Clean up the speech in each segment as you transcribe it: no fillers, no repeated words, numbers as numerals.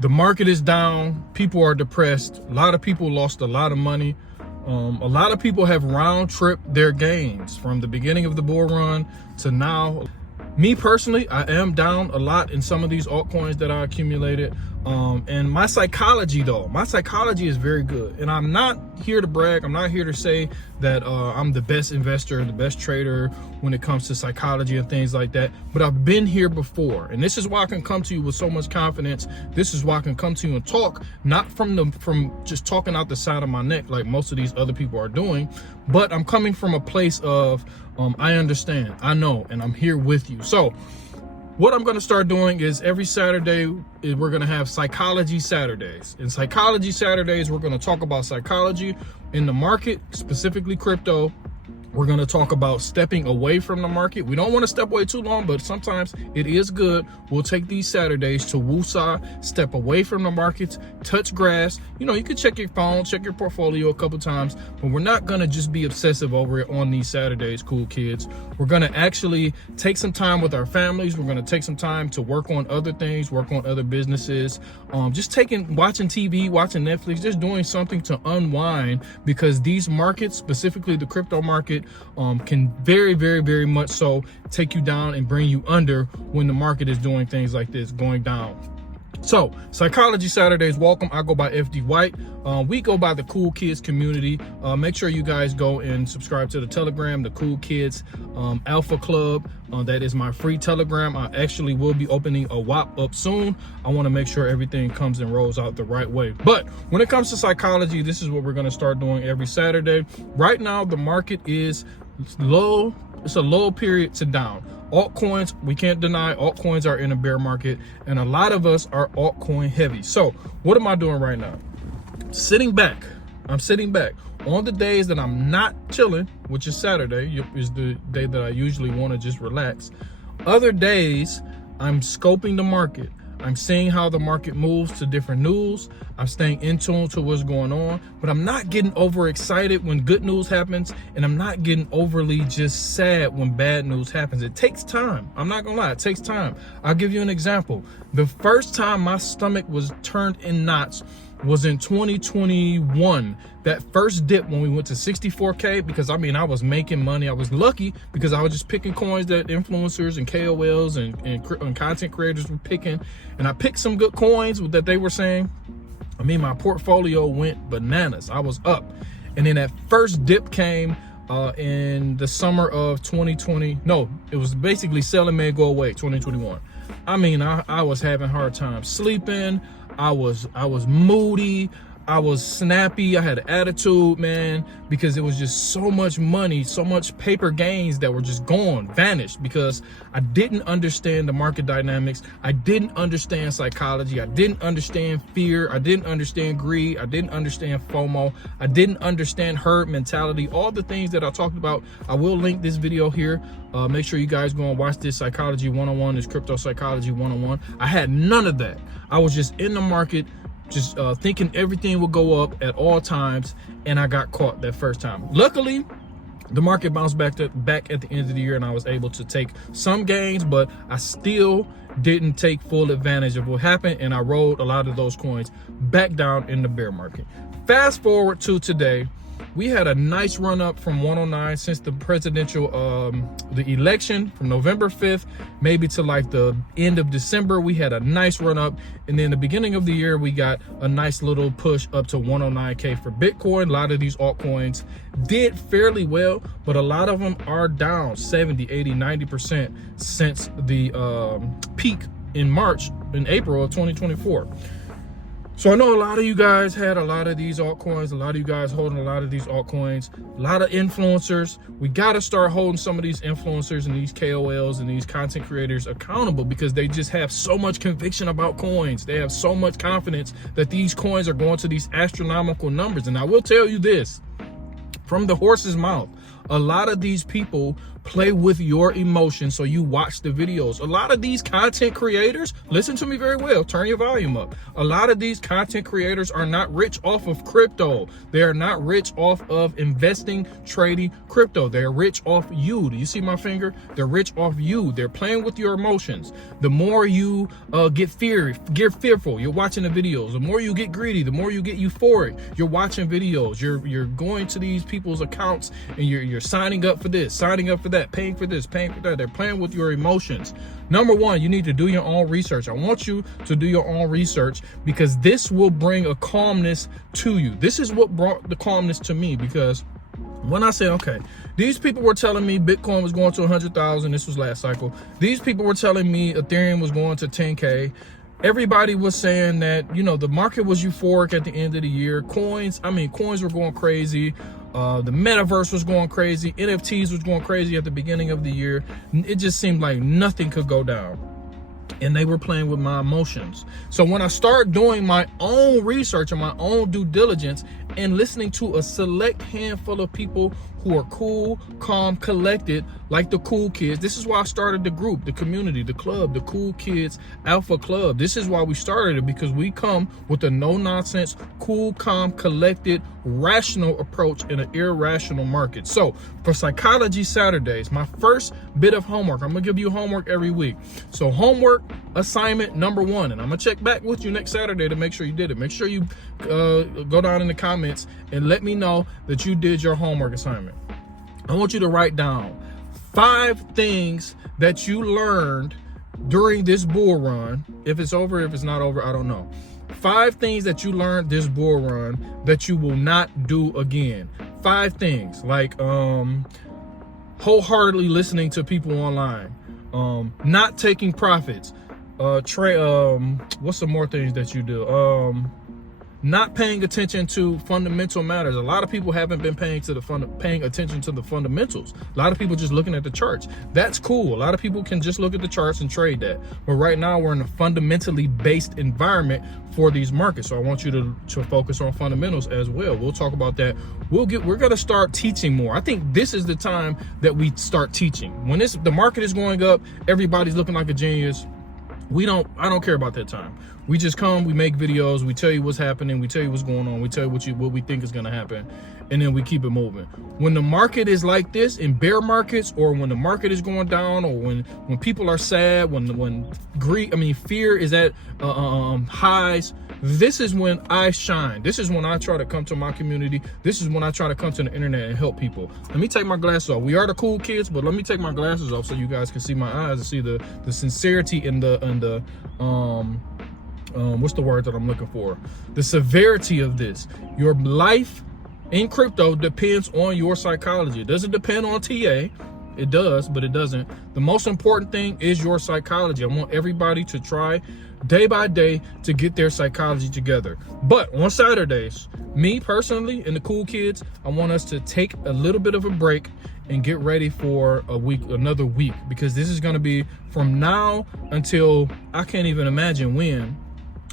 The market is down. People are depressed. A lot of people lost a lot of money. A lot of people have round tripped their gains from the beginning of the bull run to now. Me personally, I am down a lot in some of these altcoins that I accumulated. And my psychology is very good. And I'm not here to brag. I'm not here to say that I'm the best investor, the best trader when it comes to psychology and things like that. But I've been here before. And this is why I can come to you with so much confidence. This is why I can come to you and talk, not from just talking out the side of my neck like most of these other people are doing, but I'm coming from a place of I understand, I know, and I'm here with you. So what I'm going to start doing is every Saturday, we're going to have Psychology Saturdays. In Psychology Saturdays, we're going to talk about psychology in the market, specifically crypto. We're going to talk about stepping away from the market. We don't want to step away too long, but sometimes it is good. We'll take these Saturdays to woosah, step away from the markets, touch grass. You know, you can check your phone, check your portfolio a couple times, but we're not going to just be obsessive over it on these Saturdays, cool kids. We're going to actually take some time with our families. We're going to take some time to work on other things, work on other businesses, just watching TV, watching Netflix, just doing something to unwind, because these markets, specifically the crypto market, can very, very, very much so take you down and bring you under when the market is doing things like this, going down. So Psychology Saturdays, welcome. I go by FD White. We go by the Cool Kids community. Make sure you guys go and subscribe to the Telegram, the Cool Kids Alpha Club. That is my free Telegram. I actually will be opening a WAP up soon. I want to make sure everything comes and rolls out the right way. But when it comes to psychology, this is what we're going to start doing every Saturday. Right now, the market is low. It's a low period to down. Altcoins, we can't deny altcoins are in a bear market, and a lot of us are altcoin heavy. So what am I doing right now? Sitting back. I'm sitting back. On the days that I'm not chilling, which is Saturday, is the day that I usually want to just relax. Other days, I'm scoping the market. I'm seeing how the market moves to different news. I'm staying in tune to what's going on, but I'm not getting overexcited when good news happens, and I'm not getting overly just sad when bad news happens. It takes time. I'm not gonna lie, it takes time. I'll give you an example. The first time my stomach was turned in knots was in 2021. That first dip when we went to 64K, because I mean, I was making money. I was lucky because I was just picking coins that influencers and KOLs and content creators were picking. And I picked some good coins that they were saying. I mean, my portfolio went bananas. I was up. And then that first dip came in the summer of 2020. No, it was basically sell and may go away, 2021. I mean, I was having hard time sleeping. I was moody. I was snappy. I had an attitude, man, because it was just so much money, so much paper gains that were just gone, vanished, because I didn't understand the market dynamics. I didn't understand psychology. I didn't understand fear. I didn't understand greed. I didn't understand FOMO. I didn't understand herd mentality. All the things that I talked about. I will link this video here. Make sure you guys go and watch this Psychology 101, this Crypto Psychology 101. I had none of that. I was just in the market, just thinking everything would go up at all times, and I got caught that first time. Luckily, the market bounced back at the end of the year, and I was able to take some gains, but I still didn't take full advantage of what happened, and I rolled a lot of those coins back down in the bear market. Fast forward to today. We had a nice run up from 109 since the presidential, the election from November 5th, maybe to like the end of December. We had a nice run up. And then the beginning of the year, we got a nice little push up to 109K for Bitcoin. A lot of these altcoins did fairly well, but a lot of them are down 70, 80, 90% since the peak in April of 2024. So I know a lot of you guys had a lot of these altcoins, a lot of you guys holding a lot of these altcoins, a lot of influencers. We got to start holding some of these influencers and these KOLs and these content creators accountable, because they just have so much conviction about coins. They have so much confidence that these coins are going to these astronomical numbers. And I will tell you this from the horse's mouth, a lot of these people play with your emotions. So you watch the videos. A lot of these content creators, listen to me very well, turn your volume up. A lot of these content creators are not rich off of crypto. They are not rich off of investing, trading crypto. They're rich off you. Do you see my finger? They're rich off you. They're playing with your emotions. The more you get fearful, you're watching the videos. The more you get greedy, the more you get euphoric. You're watching videos. You're going to these people's accounts and you're signing up for this, signing up for that, paying for this, paying for that. They're playing with your emotions. Number one, you need to do your own research. I want you to do your own research because this will bring a calmness to you. This is what brought the calmness to me, because when I said, okay, these people were telling me Bitcoin was going to 100,000. This was last cycle. These people were telling me Ethereum was going to 10K. Everybody was saying that, you know, the market was euphoric at the end of the year. Coins were going crazy. The metaverse was going crazy. NFTs was going crazy at the beginning of the year. It just seemed like nothing could go down. And they were playing with my emotions. So when I start doing my own research and my own due diligence and listening to a select handful of people who are cool, calm, collected, like the cool kids. This is why I started the group, the community, the club, the Cool Kids Alpha Club. This is why we started it, because we come with a no-nonsense, cool, calm, collected, rational approach in an irrational market. So for Psychology Saturdays, my first bit of homework, I'm gonna give you homework every week. So homework assignment number one, and I'm gonna check back with you next Saturday to make sure you did it. Make sure you go down in the comments and let me know that you did your homework assignment. I want you to write down 5 things that you learned during this bull run. If it's over, if it's not over, I don't know. 5 things that you learned this bull run that you will not do again. 5 things, like wholeheartedly listening to people online, not taking profits, what's some more things that you do? Not paying attention to fundamental matters. A lot of people haven't been paying attention to the fundamentals. A lot of people just looking at the charts. That's cool. A lot of people can just look at the charts and trade that. But right now we're in a fundamentally based environment for these markets. So I want you to focus on fundamentals as well. We'll talk about that. We're gonna start teaching more. I think this is the time that we start teaching. When the market is going up, everybody's looking like a genius. I don't care about that time. We just come, we make videos, we tell you what's happening, we tell you what's going on, we tell you what we think is gonna happen, and then we keep it moving. When the market is like this, in bear markets, or when the market is going down, or when people are sad, when fear is at highs, this is when I shine. This is when I try to come to my community. This is when I try to come to the internet and help people. Let me take my glasses off. We are the cool kids, but let me take my glasses off so you guys can see my eyes and see the sincerity and the what's the word that I'm looking for? The severity of this. Your life in crypto depends on your psychology. It doesn't depend on TA. It does, but it doesn't. The most important thing is your psychology. I want everybody to try day by day to get their psychology together. But on Saturdays, me personally and the cool kids, I want us to take a little bit of a break and get ready for another week, because this is going to be from now until I can't even imagine when.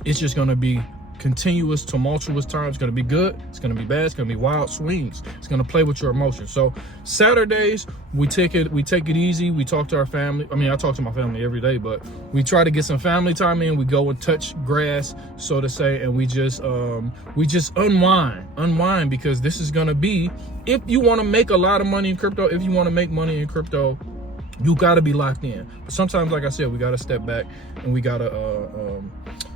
It's just going to be continuous, tumultuous time. It's going to be good. It's going to be bad. It's going to be wild swings. It's going to play with your emotions. So Saturdays, we take it easy. We talk to our family. I mean, I talk to my family every day, but we try to get some family time in. We go and touch grass, so to say, and we just unwind, because this is going to be, if you want to make a lot of money in crypto, if you want to make money in crypto, you got to be locked in. But sometimes, like I said, we got to step back and we got to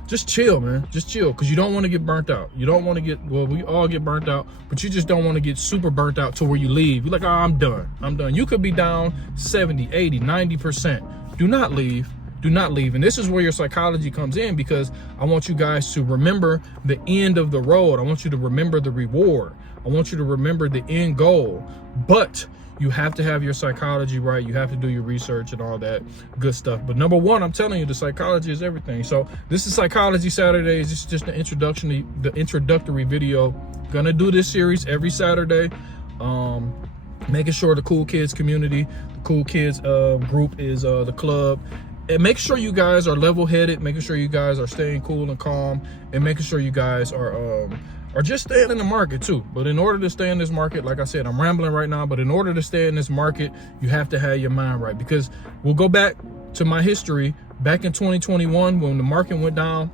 just chill, man. Just chill, because you don't want to get burnt out. You don't want to get, well, we all get burnt out, but you just don't want to get super burnt out to where you leave. You're like, oh, I'm done. You could be down 70, 80, 90%. Do not leave. Do not leave. And this is where your psychology comes in, because I want you guys to remember the end of the road. I want you to remember the reward. I want you to remember the end goal. But you have to have your psychology right. You have to do your research and all that good stuff. But number one, I'm telling you, the psychology is everything. So this is Psychology Saturdays. This is just the introductory video. Gonna do this series every Saturday. Making sure the Cool Kids community, the Cool Kids group is the club. And make sure you guys are level-headed, making sure you guys are staying cool and calm, and making sure you guys are or just staying in the market too. But in order to stay in this market, like I said, I'm rambling right now, but in order to stay in this market, you have to have your mind right. Because we'll go back to my history back in 2021 when the market went down.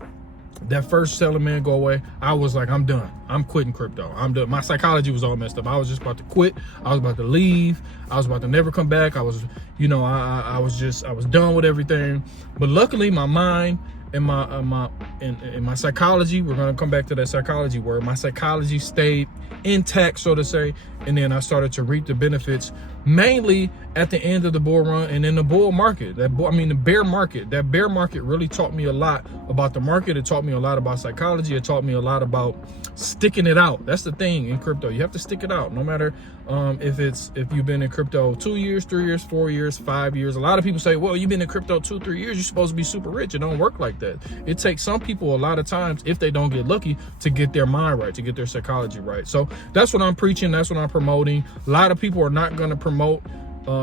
That first selling man go away, I was like, I'm done. I'm quitting crypto. I'm done. My psychology was all messed up. I was just about to quit. I was about to leave. I was about to never come back. I was, you know, I was done with everything. But luckily, my mind and my psychology, we're gonna come back to that psychology word. My psychology stayed intact, so to say, and then I started to reap the benefits, mainly at the end of the bull run and in the bull market. The bear market. That bear market really taught me a lot about the market. It taught me a lot about psychology. It taught me a lot about sticking it out. That's the thing in crypto. You have to stick it out, no matter if you've been in crypto 2 years, 3 years, 4 years, 5 years. A lot of people say, well, you've been in crypto 2-3 years, you're supposed to be super rich. It don't work like that. It takes some people a lot of times, if they don't get lucky, to get their mind right, to get their psychology right. So that's what I'm preaching. That's what I'm promoting. A lot of people are not going to promote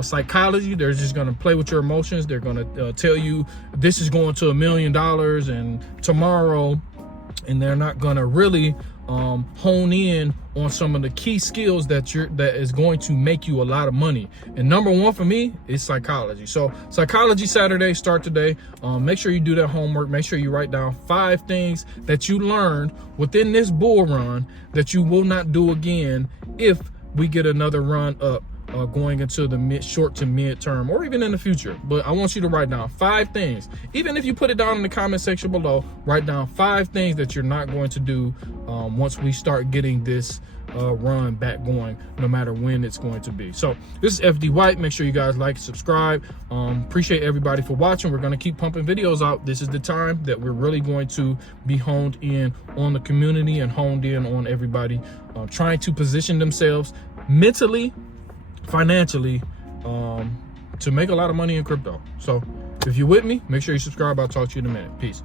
psychology. They're just going to play with your emotions. They're going to tell you this is going to $1 million and tomorrow, and they're not going to really hone in on some of the key skills that is going to make you a lot of money. And number one for me is psychology. So Psychology Saturday, start today. Make sure you do that homework. Make sure you write down 5 things that you learned within this bull run that you will not do again if we get another run up going into the short to mid term, or even in the future. But I want you to write down 5 things. Even if you put it down in the comment section below, write down 5 things that you're not going to do once we start getting this run back going, no matter when it's going to be. So this is FD White. Make sure you guys like, subscribe. Appreciate everybody for watching. We're going to keep pumping videos out. This is the time that we're really going to be honed in on the community and honed in on everybody trying to position themselves mentally, financially, to make a lot of money in crypto. So if you're with me, make sure you subscribe. I'll talk to you in a minute. Peace.